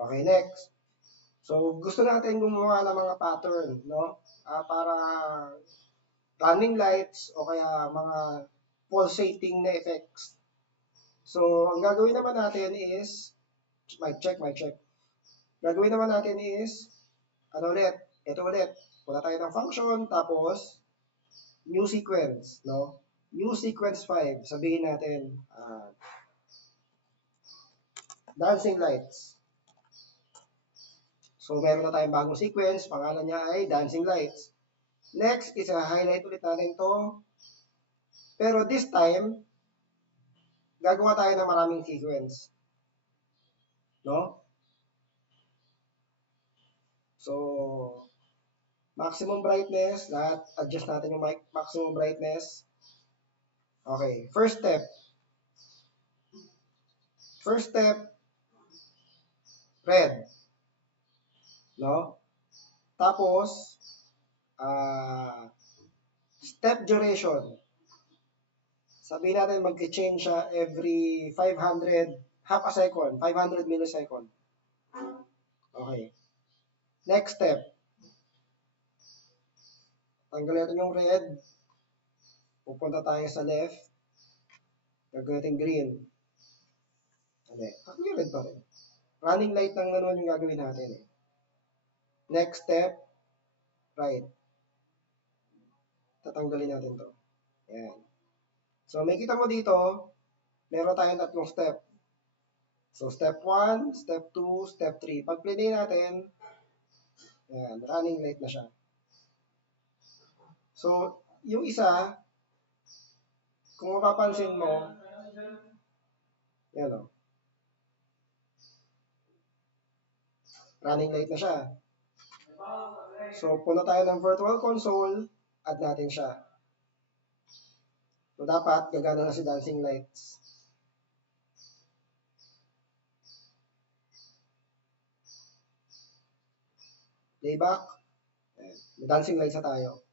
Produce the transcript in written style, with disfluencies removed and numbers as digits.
Okay, next. So, gusto natin gumawa ng mga pattern, no? Para running lights o kaya mga pulsating na effects. So, ang gagawin naman natin is, mic check. Gagawin naman natin is, ano ulit? Ito ulit. Punta tayo ng function, tapos, new sequence, no? New sequence 5. Sabihin natin, dancing lights. So, meron na tayong bagong sequence. Pangalan niya ay dancing lights. Next is highlight ulit natin to. Pero this time, gagawa tayo ng maraming sequence. No? So, maximum brightness. Lahat, adjust natin yung maximum brightness. Okay, first step. First step, red. No? Tapos, step duration. Sabihin natin mag-change siya every 500, half a second, 500 millisecond. Okay. Next step. Tanggalin natin yung red. Pupunta tayo sa left. Gagawin natin green. Hindi. Actually, red pa rin. Running light lang naman yung gagawin natin eh. Next step, right. Tatanggalin natin to. Ayan. So, may kita mo dito, meron tayong tatlong step. So, step 1, step 2, step 3. Pag play natin, ayan, running light na siya. So, yung isa, kung mapapansin mo, yan o. Running light na siya. So, punta tayo ng virtual console, add natin siya. So, dapat gagana na si dancing lights. Playback. May dancing lights na tayo.